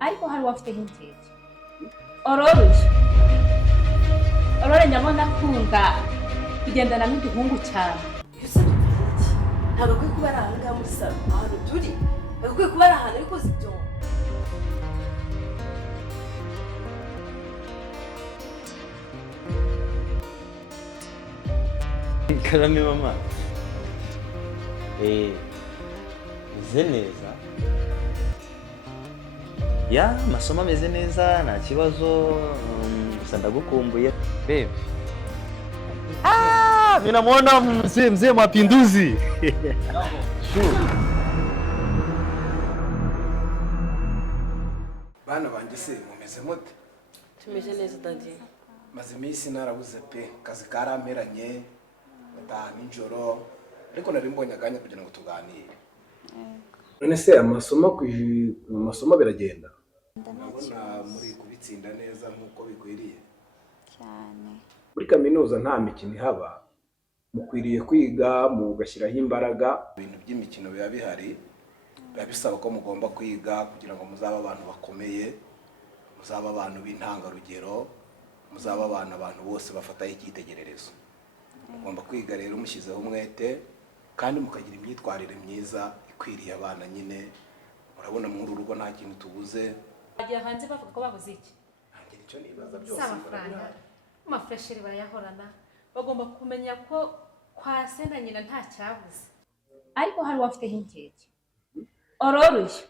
ariko hari wafite hinteke ororoshye orore nyamona akunda kugendana n'uduhungu cyane. Yose dupfiki ntabwo kwiye kuba ari ahangaha muri salo ahantu turi, ntabwo kwiye kuba ari ahantu ariko zibyo. Karame mama. Meze neza. Ya, masomo ameze neza, nta kibazo, gusa ndagukumbuye. Babe. Mimi namuona mzee mapinduzi. Bana banjye se mumeze mute? Tumeze neza daddy. Maze iminsi narabuze pe, kazi karamperanye, gataha nijoro, ariko nari mbonye akanya kugira ngo tuganire. None se amasomo biragenda? Ndabona muri kubitsinda neza nkuko bikwiriye. Cyane. Muri kaminuza nta mikino ihaba, mukwiriye kwiga mugashyiraho imbaraga. Ibintu by'imikino biba bihari, biba bisaba ko mugomba kwiga kugira ngo muzabe abantu bakomeye, muzabe abantu b'intangarugero, muzabe abantu bose bafataho icyitegererezo. Mugomba kwiga rero mushyizeho umwete kandi mukagira imyitwarire myiza ikwiriye abana nyine. Murabona muri urugo nta kintu tubuze. Bagiye hanze bavuga ko babuze iki? Nanjye nicyo nibaza byose. Amafaranga amafresheri barayahorana, bagomba kumenya ko kwa se na nyina nta cyabuze, ariko hari wafite hinteke ororoshye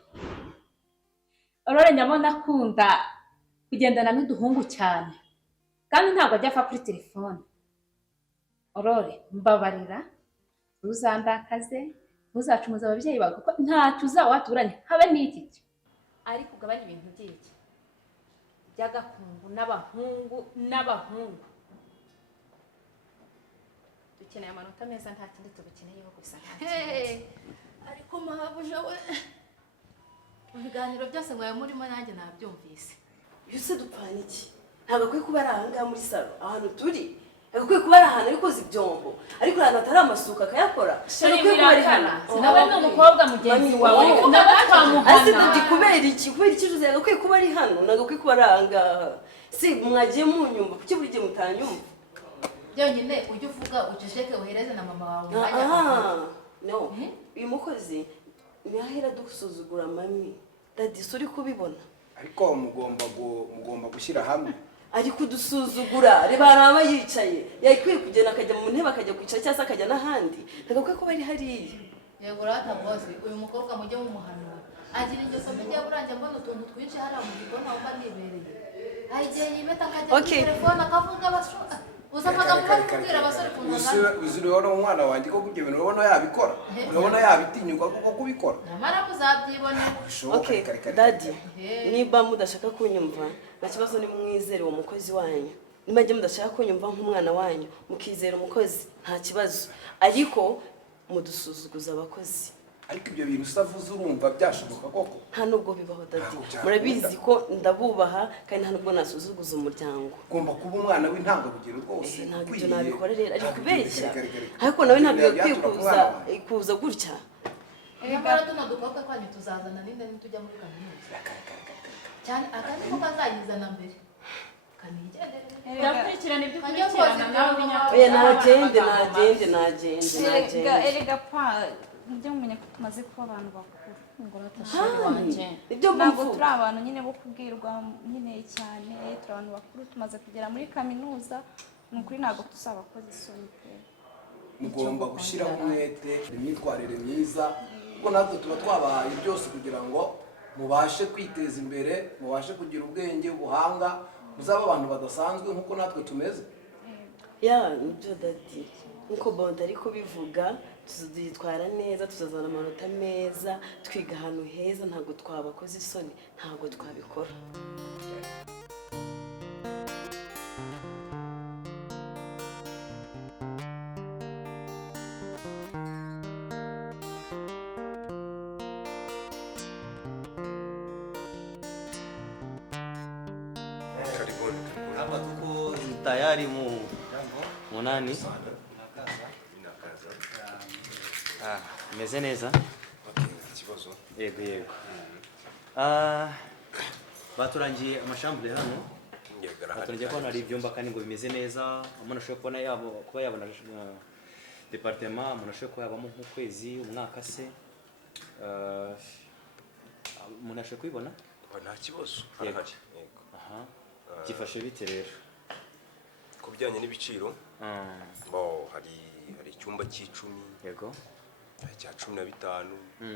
orore nyamona akunda kugendana n'uduhungu cyane kandi ntabwo ajya apfa kuri telefone. Orore mbabarira, ntuzandakaze, ntuzacumuze ababyeyi bawe kuko ntacyo uzawaturanye habe n'iki, ariko ugabanya ibintu by'iki by'agakungu n'abahungu. Dukeneye amanota meza, nta kindi tubikeneyeho gusa. Ariko mahabuja we, mu biganiro byose mwawe murimo nanjye nabyumvise. Yose dupfiki ntabwo kwiye kuba ari ahangaha muri salo ahantu turi, ntabwo kwiye kuba ari ahantu ariko z'ibyombo, ariko ahantu atari amasuka akayakora. Ntabwo kwiye kuba ari hano. Nawe ni umukobwa mugenzi wawe, nawe twamuhana. Ase ndi kubera iki uzuze ntabwo kwiye kuba ari hano, ntabwo kwiye kuba ari ahangaha. Si mwagiye munyumva kuki buri gihe mutanyumva? Byonyine ujye uvuga uceceke uhereze na mama wawe umwanya. No, uyu mukozi ntiyahera dusuzugura mami. Daddy suri kubibona. Ariko mugomba gushyira hamwe. Ari kudusuzugura, reba araba yicaye. Yakwiye kugenda akajya mu ntebe akajya kwicara cyangwa akajya n'ahandi. Ntabwo kwiye kuba ari hariya. Yego rata boss, uyu mukobwa mujye mumuhanura. Agira ingeso mbi njya buranje mbona utuntu twinshi hara mu gikoni aho mba nibereye. Agiye yimeta akajya kuri telefone akavuga bashoka. Uzamaga kubwira abasore kumugana. Uzuriho umwana wanjye ko kujya ibintu urabona yabikora. Urabona yabitinyuka kuko kubikora. Namara kuzabyibonera. Okay, daddy. Niba mudashaka kunyumva, nta kibazo ni mwizere uwo mukozi wanyu. Niba njye mudashaka kunyumva nk'umwana wanyu, mukizera umukozi, nta kibazo. Ariko mudusuzuguza abakozi. Ariko ibyo bintu usavuze urumva byashoboka koko? Nta nubwo bibaho daddy. Murabizi ko ndabubaha kandi nta nubwo nasuzuguza umuryango. Ugomba kuba umwana w'intangarugero rwose. Ntabwo ibyo nabikora rero, ari kubeshya. Ariko nawe ntabwo yakwiye kuza gutya. Nyamara tuno dukobwa kwanyu tuzazana ninde nitujya muri kaminuza. Cyane akandi ko kazayizana mbere. Yakurikirana ibyo ukurikirana nawe w'inyakuri. Oya nagende. Erega pa njye mumenya ko tumaze kuba abantu bakuru. Ngo ratashari wanje. Ntabwo turi abantu nyine bo kubwirwa nyine cyane, turi abantu bakuru tumaze kugera muri kaminuza, nukuri ntabwo tuzabakoze isoni pe. Mugomba gushyiraho umwete, imyitwarire myiza, kuko natwe tuba twabahaye byose kugira ngo mubashe kwiteza imbere, mubashe kugira ubwenge, ubuhanga, muzaba abantu badasanzwe nkuko natwe tumeze. Ya nibyo daddy, nkuko bonda ariko bivuga, tuzitwara neza, tuzazana amanota meza, twiga ahantu heza, ntabwo twabakoze isoni, ntabwo twabikora. Hapa tuko tayari munani. Meze neza? Okay, ikibazo. Yego. baturangiye amashambure hano. Baturangiye ko hari ibyumba kandi ngo bimeze neza. Umuntu ashobora kubona kuba yabona departement, umuntu ashobora kuba yabamo nk'ukwezi, umwaka se. Umuntu ashobora kubibona? Nta kibazo. Harahari. Aha. Gifashe bite rero? Ku bijyanye n'ibiciro, hari icyumba cy'icumi. Yego. Cya 15.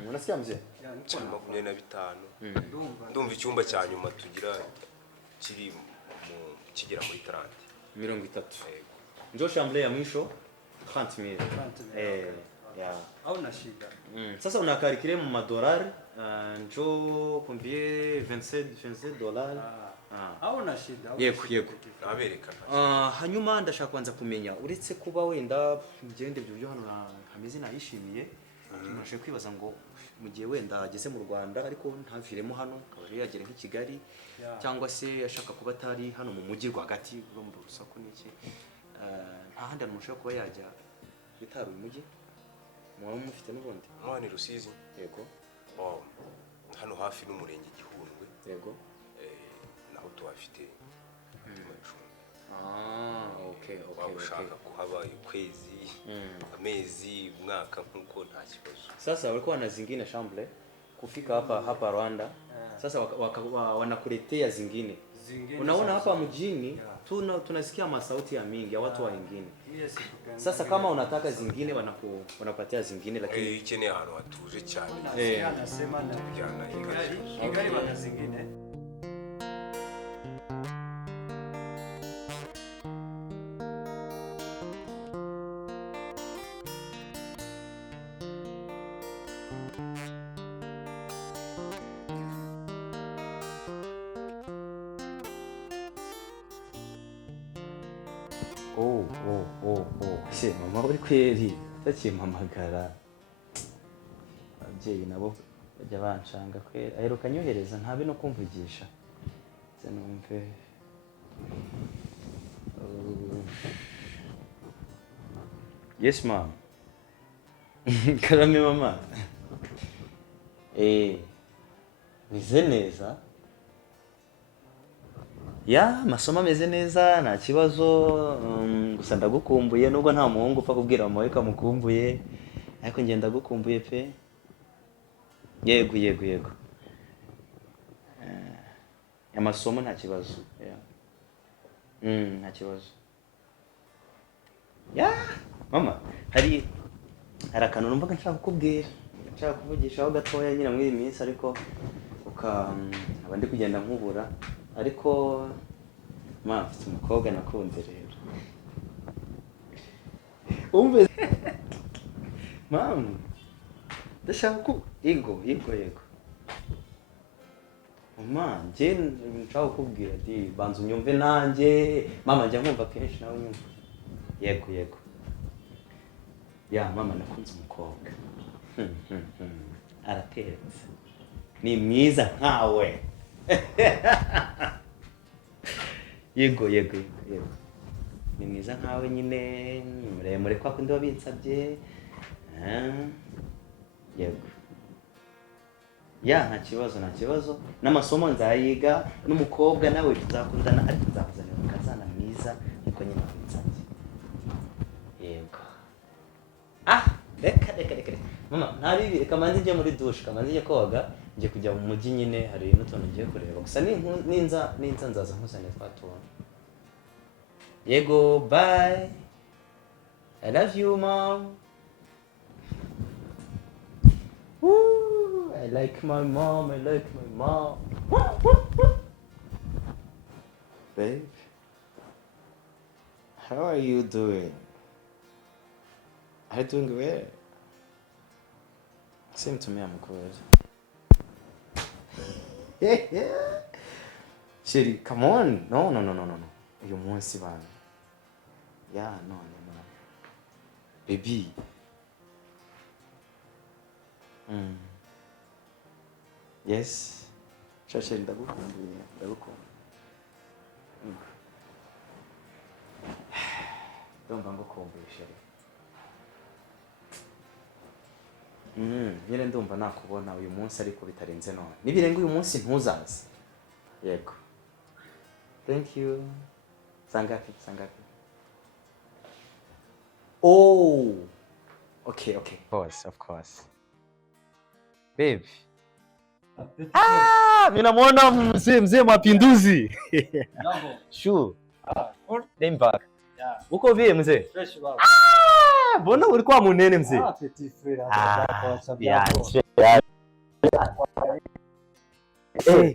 Unasikia mzee? Cya 25. Ndumva icyumba cya nyuma tugira kigera muri 30. Njoo chambre ya mwisho 30,000. Ya. Hauna shida. Sasa unakalkile mu madolari, njoo combien 27 dollars. Hauna shida. Yego. Nabereka. Hanyuma ndashaka kwanza kumenya uretse kuba wenda ngende byo hano hameze nayishimiye. Nashaka kwibaza ngo mu gihe wenda ageze mu Rwanda ariko ntaviremo hano kabari yagere nk'i Kigali cyangwa se ashaka kuba atari hano mu mujyi rwagati urumva urusaku n'iki. Nta handi mushaka kuba yajya bitaruye umujyi. Mwaba mufite n'ubundi? Mwana Rusizi. Yego. Hano hafi n'umurenge Gihundwe. Yego. Naho tuhafite amacumbi. Okay. Ushaka kuhaba ukwezi, amezi, umwaka nkuko nta kibazo. Sasa walikuwa na zingine chambre kufika hapa Rwanda. Sasa wanakuletea zingine. Unaona hapa mjini tunasikia masauti ya mingi ya watu wengine. Sasa kama unataka zingine wanapatia zingine lakini ikene ahantu hatuje cyane. Anasema na kujyana Kigali wana zingine. Se mama uri kweri takimpamagara. Ababyeyi nabo bajya banshanga kweri aheruka nyohereza ntabe no kumvugisha. Se numve Yes mom. Karame mama. Bize neza. Ya masomo ameze neza nta kibazo, gusa ndagukumbuye nubwo nta muhungu upfa kubwira mama we ko amukumbuye ariko nge ndagukumbuye pe. Yego. Amasomo nta kibazo. Nta kibazo. Ya mama hari akantu numvaga nshaka kukubwira, nshaka kuvugishaho gatoya nyine muri iyi minsi ariko aba ndi kugenda nkubura. Ariko mfite umukobwa nakunze rero. Umve mama ndashaka ko yego. Mama nje nshaka kukubwira ati banza unyumve nanjye. Mama njya nkumva kenshi nawe unyumva. Yego. Ya mama nakunze umukobwa. Aratetse. Ni mwiza nkawe. Yego. Ni mwiza nkawe nyine, muremure kwa kundi wabinsabye. Yego. Ya nta kibazo. N'amasomo nzayiga n'umukobwa nawe tuzakundana ariko nzakuzanira umukazana mwiza nkuko nyine wabinsabye. Yego. Reka. Mama ntabibi reka manzi njye muri douche, kamanzi njye koga. Ngiye kujya mu mujyi nyine hari n'utuntu ngiye kureba gusa ninza nzaza nkuzane twatubona. Yego bye. I love you mom. I like my mom. Babe, how are you doing? Are you doing well? Same to me, I'm good. Sherry, come on. No. Uyu munsi bana. Ya none mama. Baby. Yes. Shashe ndagukumbuye. Ndumva ngukumbuye Sherry. Nyine ndumva nakubona uyu munsi ariko bitarenze none. Nibirenga uyu munsi ntuzaze. Yego. Thank you. Sangapi. Oh. Okay. Of course. Babe. Mimi namuona mzee mapinduzi. Sure. Name back. Uko vipi mzee? Fresh baba. Mbona ulikuwa munene mzee? Petit frère hapa kwa Ya.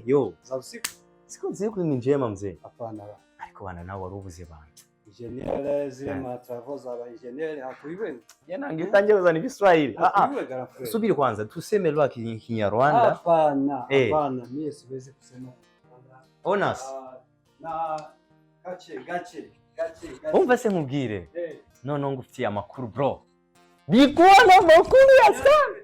Yo. za usiku. Siku ni njema mzee. Hapana. Ariko bana nawe warubuze bana. Engineer zima travaux za engineer hatuiwe. Yana ngitangiye kuzana ibiswahili. Hatuiwe girlfriend. Subiri kwanza tuseme lugha ya Kinyarwanda. Hapana, mimi siwezi kusema. Onas. Na gache. Umva se nkubwire. None ngufitiye amakuru bro. Bikuwa na makuru ya sana.